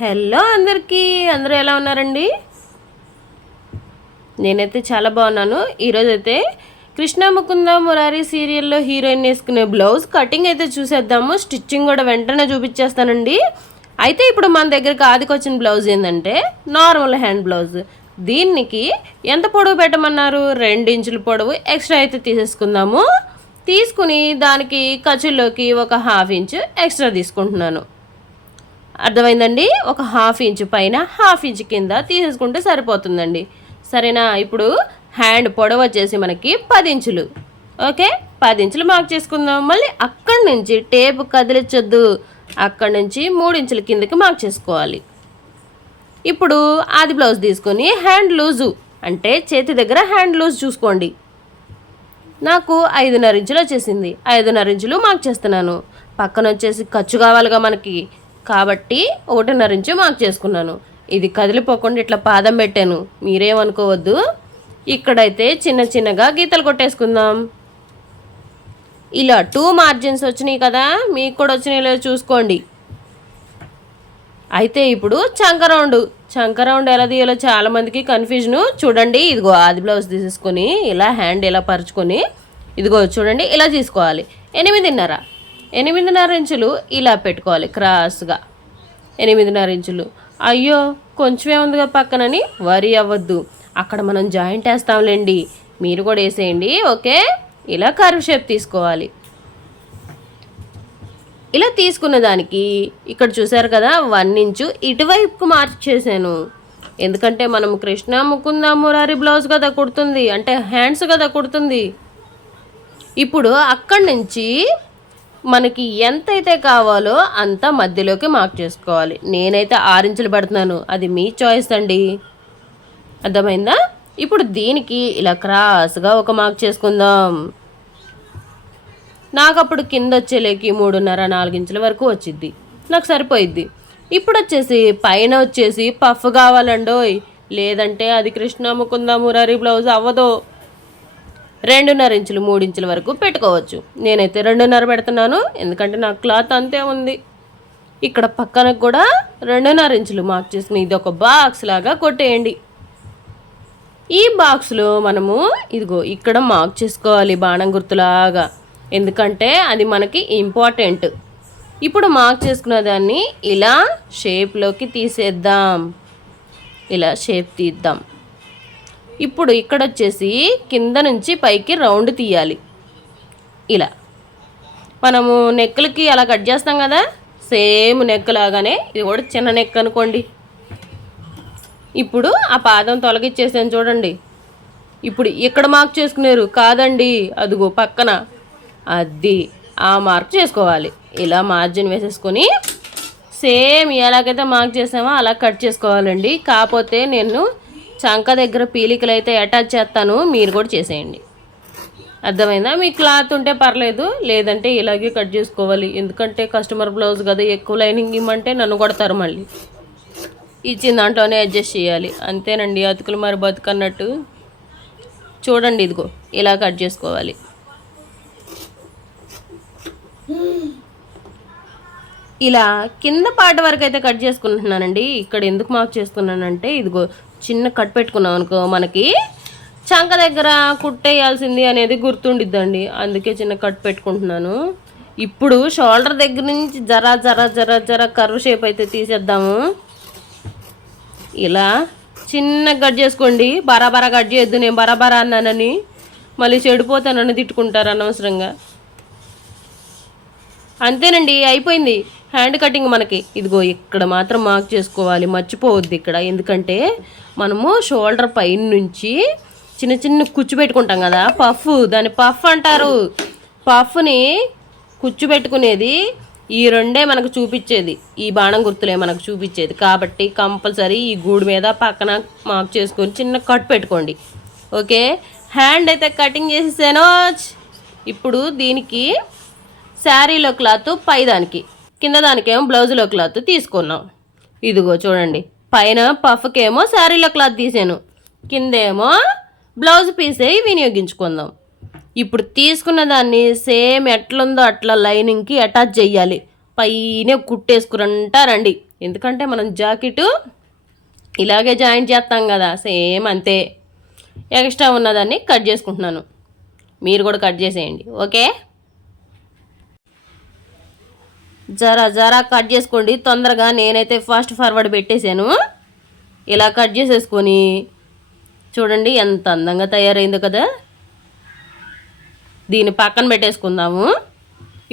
Hello అందరికీ అందరూ ఎలా ఉన్నారండి? నేనైతే చాలా బాగున్నాను. ఈరోజైతే కృష్ణ ముకుంద మురారి సీరియల్లో హీరోయిన్ వేసుకునే బ్లౌజ్ కటింగ్ అయితే చూసేద్దాము. స్టిచ్చింగ్ కూడా వెంటనే చూపించేస్తానండి. అయితే ఇప్పుడు మన దగ్గరకు ఆదికి వచ్చిన బ్లౌజ్ ఏంటంటే నార్మల్ హ్యాండ్ బ్లౌజ్. దీనికి ఎంత పొడవు పెట్టమన్నారు? రెండు ఇంచుల పొడవు ఎక్స్ట్రా అయితే తీసేసుకుందాము. తీసుకుని దానికి ఖర్చుల్లోకి ఒక హాఫ్ ఇంచ్ ఎక్స్ట్రా తీసుకుంటున్నాను. అర్థమైందండి? ఒక హాఫ్ ఇంచ్ పైన హాఫ్ ఇంచ్ కింద తీసేసుకుంటే సరిపోతుందండి. సరేనా? ఇప్పుడు హ్యాండ్ పొడవు వచ్చేసి మనకి పది ఇంచులు. ఓకే? పది ఇంచులు మార్క్ చేసుకుందాం. మళ్ళీ అక్కడి నుంచి టేప్ కదిలించొద్దు అక్కడి నుంచి మూడు ఇంచుల కిందకి మార్క్ చేసుకోవాలి. ఇప్పుడు ఆది బ్లౌజ్ తీసుకొని హ్యాండ్ లూజు అంటే చేతి దగ్గర హ్యాండ్ లూజ్ చూసుకోండి. నాకు ఐదున్నర ఇంచులు వచ్చేసింది. ఐదున్నర ఇంచులు మార్క్ చేస్తున్నాను. పక్కన వచ్చేసి ఖర్చు కావాలిగా మనకి. కాబట్టి ఒకటిన్నర ఇంచు మార్క్ చేసుకున్నాను. ఇది కదిలిపోకుండా ఇట్లా పాదం పెట్టాను. మీరేమనుకోవద్దు. ఇక్కడైతే చిన్న చిన్నగా గీతలు కొట్టేసుకుందాం. ఇలా టూ మార్జిన్స్ వచ్చినాయి కదా మీకు కూడా వచ్చినాయి లేదో చూసుకోండి. అయితే ఇప్పుడు చంక రౌండ్ చంక రౌండ్ ఎలా తీయాలో చాలామందికి కన్ఫ్యూజను కన్ఫ్యూజన్ చూడండి ఇదిగో ఆది బ్లౌజ్ తీసేసుకొని ఇలా హ్యాండ్ ఇలా పరుచుకొని ఇదిగో చూడండి ఇలా తీసుకోవాలి. ఎనిమిదిన్నర. ఎనిమిదిన్నర ఇంచులు ఇలా పెట్టుకోవాలి క్రాస్గా. ఎనిమిదిన్నర ఇంచులు. అయ్యో కొంచెమే ఉందిగా పక్కనని వరి అవ్వద్దు. అక్కడ మనం జాయింట్ వేస్తాంలేండి. మీరు కూడా వేసేయండి ఓకే? ఇలా కర్వ్ షేప్ తీసుకోవాలి. ఇలా తీసుకున్న దానికి ఇక్కడ చూసారు కదా వన్ ఇంచు ఇటువైపుకు మార్చేసాను ఎందుకంటే మనం కృష్ణ ముకుంద మురారి బ్లౌజ్ కదా కుడుతుంది అంటే హ్యాండ్స్ కదా కుడుతుంది. ఇప్పుడు అక్కడి నుంచి మనకి ఎంతైతే కావాలో అంత మధ్యలోకి మార్క్ చేసుకోవాలి. నేనైతే ఆరించులు పడుతున్నాను పెడుతున్నాను. అది మీ చాయిస్ అండి. అర్థమైందా? ఇప్పుడు దీనికి ఇలా క్రాస్గా ఒక మార్క్ చేసుకుందాం. నాకు అప్పుడు కింద వచ్చేలేకి మూడున్నర నాలుగు ఇంచుల వరకు వచ్చింది నాకు సరిపోయిద్ది. ఇప్పుడు వచ్చేసి పైన వచ్చేసి పఫ్ కావాలండోయ్. లేదంటే అది కృష్ణ ముకుంద మురారి బ్లౌజ్ అవ్వదు. రెండున్నర ఇంచులు మూడు ఇంచుల వరకు పెట్టుకోవచ్చు. నేనైతే రెండున్నర పెడుతున్నాను ఎందుకంటే నా క్లాత్ అంతే ఉంది. ఇక్కడ పక్కన కూడా రెండున్నర ఇంచులు మార్క్ చేసుకుని ఇది ఒక బాక్స్ లాగా కొట్టేయండి. ఈ బాక్స్లో మనము ఇదిగో ఇక్కడ మార్క్ చేసుకోవాలి బాణం గుర్తులాగా. ఎందుకంటే అది మనకి ఇంపార్టెంట్ ఇప్పుడు మార్క్ చేసుకున్న దాన్ని ఇలా షేప్లోకి తీసేద్దాం. ఇలా షేప్ తీద్దాం. ఇప్పుడు ఇక్కడ వచ్చేసి కింద నుంచి పైకి రౌండ్ తీయాలి. ఇలా. మనము నెక్కులకి అలా కట్ చేస్తాం కదా? సేమ్ నెక్ లాగానే. ఇది కూడా చిన్న నెక్ అనుకోండి. ఇప్పుడు ఆ పాదం తొలగిచ్చేసాను చూడండి. ఇప్పుడు ఇక్కడ మార్క్ చేసుకున్నారు కాదండి. అదిగో పక్కన. అది. ఆ మార్క్ చేసుకోవాలి. ఇలా మార్జిన్ వేసేసుకొని సేమ్ ఎలాగైతే మార్క్ చేసామో? అలా కట్ చేసుకోవాలండి. కాకపోతే నేను చంక దగ్గర పీలికలు అయితే అటాచ్ చేస్తాను మీరు కూడా చేసేయండి. అర్థమైందా? మీ క్లాత్ ఉంటే పర్లేదు లేదంటే ఇలాగే కట్ చేసుకోవాలి. ఎందుకంటే కస్టమర్ బ్లౌజ్ కదా ఎక్కువ లైనింగ్ ఇమ్మంటే నన్ను కొడతారు మళ్ళీ. ఇచ్చిన దాంట్లోనే అడ్జస్ట్ చేయాలి. అంతేనండి అతుకులు మరి బతుకన్నట్టు. చూడండి ఇదిగో ఇలా కట్ చేసుకోవాలి. ఇలా కింద పాట వరకు అయితే కట్ చేసుకుంటున్నానండి. ఇక్కడ ఎందుకు మార్క్ చేస్తున్నానంటే ఇదిగో చిన్న కట్ పెట్టుకున్నాం అనుకో మనకి. చంక దగ్గర కుట్టేయాల్సింది అనేది గుర్తుండిద్దండి. అందుకే చిన్న కట్ పెట్టుకుంటున్నాను. ఇప్పుడు షోల్డర్ దగ్గర నుంచి జరా జరా జరా జరా కర్వ్ షేప్ అయితే తీసేద్దాము. ఇలా చిన్న కట్ చేసుకోండి. బరాబరా కట్ చేయొద్దు నేను బరాబరా అన్నానని మళ్ళీ చెడిపోతానని తిట్టుకుంటారు అనవసరంగా. అంతేనండి అయిపోయింది. హ్యాండ్ కటింగ్ మనకి. ఇదిగో ఇక్కడ మాత్రం మార్క్ చేసుకోవాలి. మర్చిపోవద్దు ఇక్కడ. ఎందుకంటే మనము షోల్డర్ పైన నుంచి చిన్న చిన్న కుచ్చు పెట్టుకుంటాం కదా. పఫ్ దాన్ని పఫ్ అంటారు. పఫ్ని కుచ్చు పెట్టుకునేది ఈ రెండే మనకు చూపించేది. ఈ బాణం గుర్తులే మనకు చూపించేది. కాబట్టి కంపల్సరీ ఈ గూడు మీద పక్కన మార్క్ చేసుకొని చిన్న కట్ పెట్టుకోండి. ఓకే హ్యాండ్ అయితే కటింగ్ చేసేసాను. ఇప్పుడు దీనికి శారీలో క్లాత్ పై దానికి కింద దానికేమో బ్లౌజులో క్లాత్ తీసుకున్నాం. ఇదిగో చూడండి. పైన పఫ్కేమో శారీలో క్లాత్ తీసాను. కిందేమో బ్లౌజ్ పీసే వినియోగించుకుందాం. ఇప్పుడు తీసుకున్న దాన్ని సేమ్ ఎట్లుందో అట్లా లైనింగ్కి అటాచ్ చేయాలి పైనే కుట్టేసుకురంటారండి ఎందుకంటే మనం జాకెట్ ఇలాగే జాయిన్ చేస్తాం కదా సేమ్ అంతే. ఎక్స్ట్రా ఉన్నదాన్ని కట్ చేసుకుంటున్నాను. మీరు కూడా కట్ చేసేయండి. ఓకే? జరా జరా కట్ చేసుకోండి. తొందరగా నేనైతే ఫాస్ట్ ఫార్వర్డ్ పెట్టేశాను. ఇలా కట్ చేసేసుకొని చూడండి ఎంత అందంగా తయారైందో కదా. దీన్ని పక్కన పెట్టేసుకుందాము.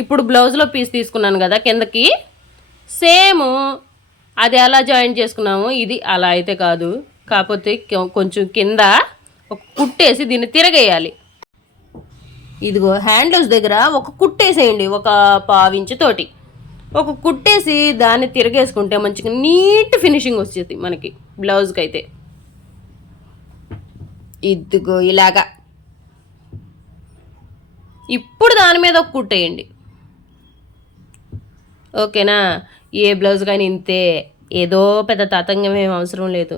ఇప్పుడు బ్లౌజ్లో పీస్ తీసుకున్నాను కదా కిందకి. సేమ్ అది ఎలా జాయిన్ చేసుకున్నాము. ఇది అలా అయితే కాదు. కాకపోతే కొంచెం కింద ఒక కుట్టేసి దీన్ని తిరగేయాలి. ఇదిగో హ్యాండ్లూస్ దగ్గర ఒక కుట్టేసేయండి. ఒక పావించి తోటి. ఒక కుట్టేసి దాన్ని తిరగేసుకుంటే మంచిగా నీట్ ఫినిషింగ్ వచ్చేది మనకి బ్లౌజ్కి అయితే ఇదిగో ఇలాగా. ఇప్పుడు దాని మీద ఒక కుట్టేయండి ఓకేనా? ఏ బ్లౌజ్ కానీ ఇంతే. ఏదో పెద్ద తతంగం ఏం అవసరం లేదు.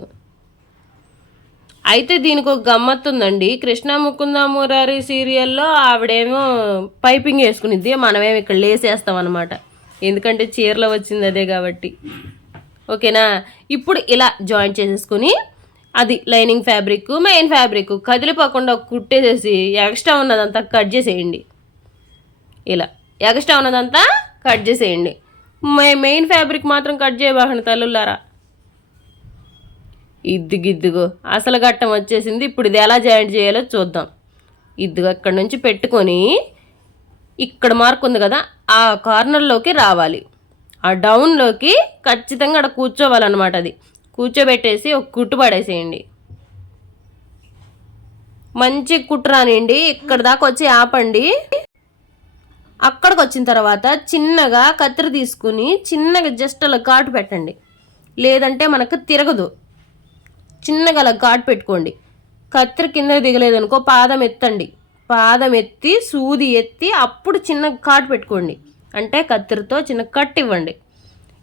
అయితే దీనికి ఒక గమ్మత్తుందండి కృష్ణ ముకుంద మురారి సీరియల్లో ఆవిడేమో పైపింగ్ వేసుకునిద్ది. మనమేమి ఇక్కడ లేసేస్తాం అనమాట ఎందుకంటే చీరలో వచ్చింది అదే కాబట్టి. ఓకేనా? ఇప్పుడు ఇలా జాయింట్ చేసేసుకుని అది లైనింగ్ ఫ్యాబ్రిక్ మెయిన్ ఫ్యాబ్రిక్ కదిలిపోకుండా కుట్టేసేసి ఎక్స్ట్రా ఉన్నదంతా కట్ చేసేయండి. ఇలా ఎక్స్ట్రా ఉన్నదంతా కట్ చేసేయండి. మెయిన్ ఫ్యాబ్రిక్ మాత్రం కట్ చేయబాకండి తల్లులారా ఇద్దుగిద్దుగో అసలు ఘట్టం వచ్చేసింది. ఇప్పుడు ఇది ఎలా జాయింట్ చేయాలో చూద్దాం. ఇద్దుగా అక్కడి నుంచి పెట్టుకొని ఇక్కడ మార్క్ ఉంది కదా ఆ కార్నర్లోకి రావాలి. ఆ డౌన్లోకి ఖచ్చితంగా అక్కడ కూర్చోవాలన్నమాట అది. కూర్చోబెట్టేసి ఒక కుట్టు పడేసేయండి. మంచి కుట్టు రానియండి ఇక్కడ దాకా వచ్చి ఆపండి. అక్కడికి వచ్చిన తర్వాత చిన్నగా కత్తిరి తీసుకుని చిన్నగా జస్ట్ అలా ఘాటు పెట్టండి. లేదంటే మనకు తిరగదు. చిన్నగా అలా ఘాటు పెట్టుకోండి. కత్తిరి కింద దిగలేదనుకో పాదం ఎత్తండి. పాదం ఎత్తి సూది ఎత్తి అప్పుడు చిన్న కాటు పెట్టుకోండి. అంటే కత్తిరితో చిన్న కట్ ఇవ్వండి.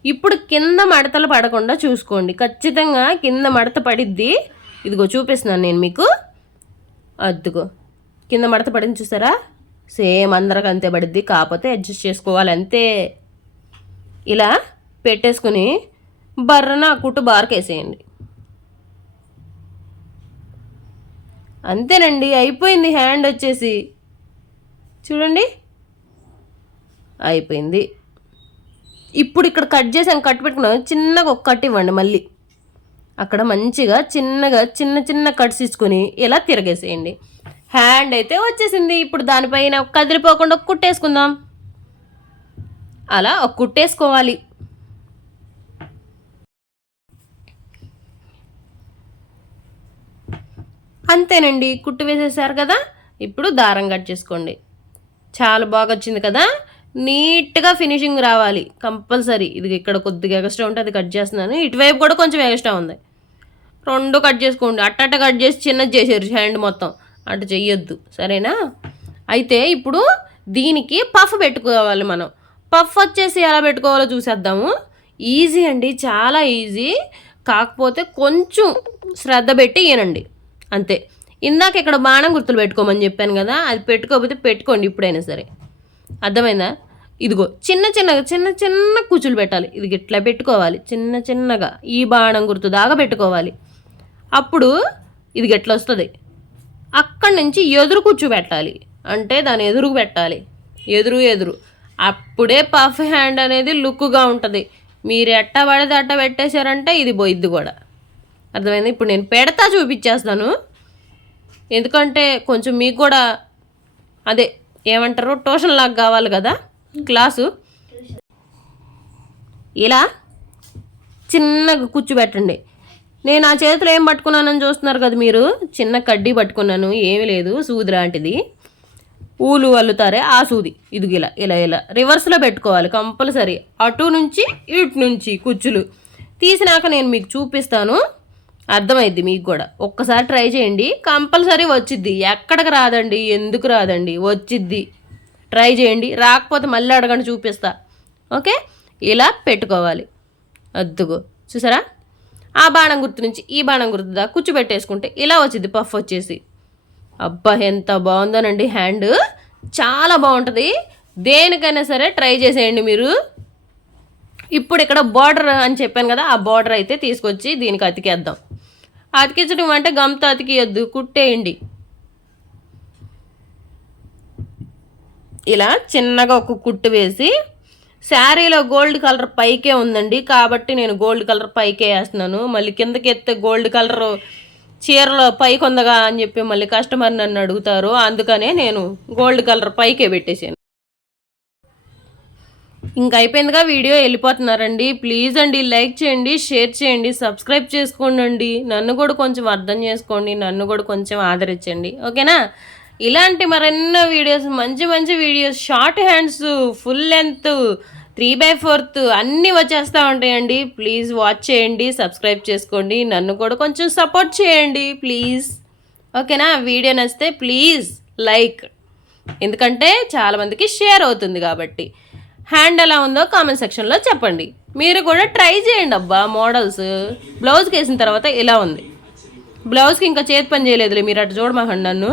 ఇప్పుడు కింద మడతలు పడకుండా చూసుకోండి. ఖచ్చితంగా కింద మడత పడిద్ది. ఇదిగో చూపిస్తున్నాను నేను మీకు. అద్దుగో. కింద మడత పడింది చూసారా? సేమ్ అందరికి అంతే పడిద్ది. కాకపోతే అడ్జస్ట్ చేసుకోవాలి. అంతే. ఇలా పెట్టేసుకుని బర్రన ఆ కుట్టు బార్కేసేయండి. అంతేనండి అయిపోయింది హ్యాండ్ వచ్చేసి. చూడండి. అయిపోయింది. ఇప్పుడు ఇక్కడ కట్ చేసాం కట్ పెట్టుకున్నాం. చిన్నగా ఒక కట్ ఇవ్వండి మళ్ళీ. అక్కడ మంచిగా చిన్నగా చిన్న చిన్న కట్స్ ఇచ్చుకొని ఇలా తిరగేసేయండి. హ్యాండ్ అయితే వచ్చేసింది. ఇప్పుడు దానిపైన కదిలిపోకుండా ఒక కుట్టేసుకుందాం. అలా ఒక కుట్టేసుకోవాలి. అంతేనండి కుట్టు వేసేసారు కదా? ఇప్పుడు దారం కట్ చేసుకోండి. చాలా బాగా వచ్చింది కదా? నీట్గా ఫినిషింగ్ రావాలి కంపల్సరీ. ఇది ఇక్కడ కొద్దిగా ఎక్స్ట్రా ఉంటే అది కట్ చేస్తున్నాను. ఇటువైపు కూడా కొంచెం ఎక్స్ట్రా ఉంది. రెండు కట్ చేసుకోండి. అట్టట్ట కట్ చేసి చిన్నది చేసారు హ్యాండ్ మొత్తం. అటు చెయ్యొద్దు. సరేనా? అయితే ఇప్పుడు దీనికి పఫ్ పెట్టుకోవాలి మనం. పఫ్ వచ్చేసి ఎలా పెట్టుకోవాలో చూసేద్దాము. ఈజీ అండి చాలా ఈజీ. కాకపోతే కొంచెం శ్రద్ధ పెట్టి ఈనండి అంతే. ఇందాక ఇక్కడ బాణం గుర్తులు పెట్టుకోమని చెప్పాను కదా అది పెట్టుకోకపోతే పెట్టుకోండి ఇప్పుడైనా సరే. అర్థమైందా? ఇదిగో చిన్న చిన్నగా చిన్న చిన్న కూచులు పెట్టాలి. ఇది ఇట్లా పెట్టుకోవాలి. చిన్న చిన్నగా ఈ బాణం గుర్తు దాకా పెట్టుకోవాలి. అప్పుడు ఇది ఎట్లా వస్తుంది అక్కడి నుంచి ఎదురు కూర్చు పెట్టాలి. అంటే దాని ఎదురుకు పెట్టాలి. ఎదురు ఎదురు. అప్పుడే పఫ్ హ్యాండ్ అనేది లుక్గా ఉంటుంది. మీరు ఎట్ట పడితే అట్ట పెట్టేశారంటే ఇది పోయిద్ది కూడా. అర్థమైంది? ఇప్పుడు నేను పెడతా చూపించేస్తాను. ఎందుకంటే కొంచెం మీకు కూడా అదే ఏమంటారు? ట్యూషన్ లాగా కావాలి కదా? క్లాసు. ఇలా చిన్నగా కూర్చోబెట్టండి. నేను ఆ చేతిలో ఏం పట్టుకున్నానని చూస్తున్నారు కదా మీరు? చిన్న కడ్డీ పట్టుకున్నాను. ఏమీ లేదు. సూది లాంటిది. ఊలు అల్లుతారే ఆ సూది. ఇది ఇలా ఇలా ఇలా. రివర్స్లో పెట్టుకోవాలి కంపల్సరీ. అటు నుంచి ఇటు నుంచి కుచ్చులు. తీసినాక నేను మీకు చూపిస్తాను. అర్థమైద్ది మీకు కూడా. ఒక్కసారి ట్రై చేయండి. కంపల్సరీ వచ్చిద్ది. ఎక్కడికి రాదండి? ఎందుకు రాదండి? వచ్చిద్ది. ట్రై చేయండి. రాకపోతే మళ్ళీ అడగండి చూపిస్తా. ఓకే? ఇలా పెట్టుకోవాలి. అద్దుగో. చూసారా? ఆ బాణం గుర్తు నుంచి ఈ బాణం గుర్తు దా కూర్చోబెట్టేసుకుంటే ఇలా వచ్చింది పఫ్ వచ్చేసి. అబ్బా ఎంత బాగుందోనండి హ్యాండ్. చాలా బాగుంటుంది. దేనికైనా సరే ట్రై చేసేయండి మీరు. ఇప్పుడు ఇక్కడ బార్డర్ అని చెప్పాను కదా ఆ బార్డర్ అయితే తీసుకొచ్చి దీనికి అతికేద్దాం. అతికించడం అంటే గమ్తో అతికియొద్దు కుట్టేయండి. ఇలా చిన్నగా ఒక కుట్టు వేసి శారీలో గోల్డ్ కలర్ పైకే ఉందండి కాబట్టి నేను గోల్డ్ కలర్ పైకే వేస్తున్నాను. మళ్ళీ కిందకి ఎత్తే గోల్డ్ కలర్ చీరలో పైకి ఉందగా అని చెప్పి మళ్ళీ కస్టమర్ నన్ను అడుగుతారు. అందుకనే నేను గోల్డ్ కలర్ పైకే పెట్టేసాను ఇంకా అయిపోయిందిగా వీడియో వెళ్ళిపోతున్నారండి. ప్లీజ్ అండి లైక్ చేయండి షేర్ చేయండి సబ్స్క్రైబ్ చేసుకోండి నన్ను కూడా కొంచెం అర్థం చేసుకోండి నన్ను కూడా కొంచెం ఆదరించండి. ఓకేనా? ఇలాంటి మరెన్నో వీడియోస్ మంచి మంచి videos short hands full length three by fourth అన్నీ వచ్చేస్తూ ఉంటాయండి. ప్లీజ్ వాచ్ చేయండి సబ్స్క్రైబ్ చేసుకోండి నన్ను కూడా కొంచెం సపోర్ట్ చేయండి ప్లీజ్. ఓకేనా? వీడియో నచ్చితే ప్లీజ్ లైక్. ఎందుకంటే చాలామందికి షేర్ అవుతుంది కాబట్టి. హ్యాండ్ ఎలా ఉందో కామెంట్ సెక్షన్లో చెప్పండి. మీరు కూడా ట్రై చేయండి అబ్బా మోడల్స్. బ్లౌజ్కి వేసిన తర్వాత ఇలా ఉంది. బ్లౌజ్కి ఇంకా చేతి పని చేయలేదులే మీరు అటు చూడమాకండి నన్ను.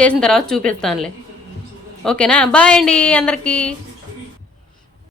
చేసిన తర్వాత చూపిస్తానులే. ఓకేనా? బాయ్ అండి అందరికీ.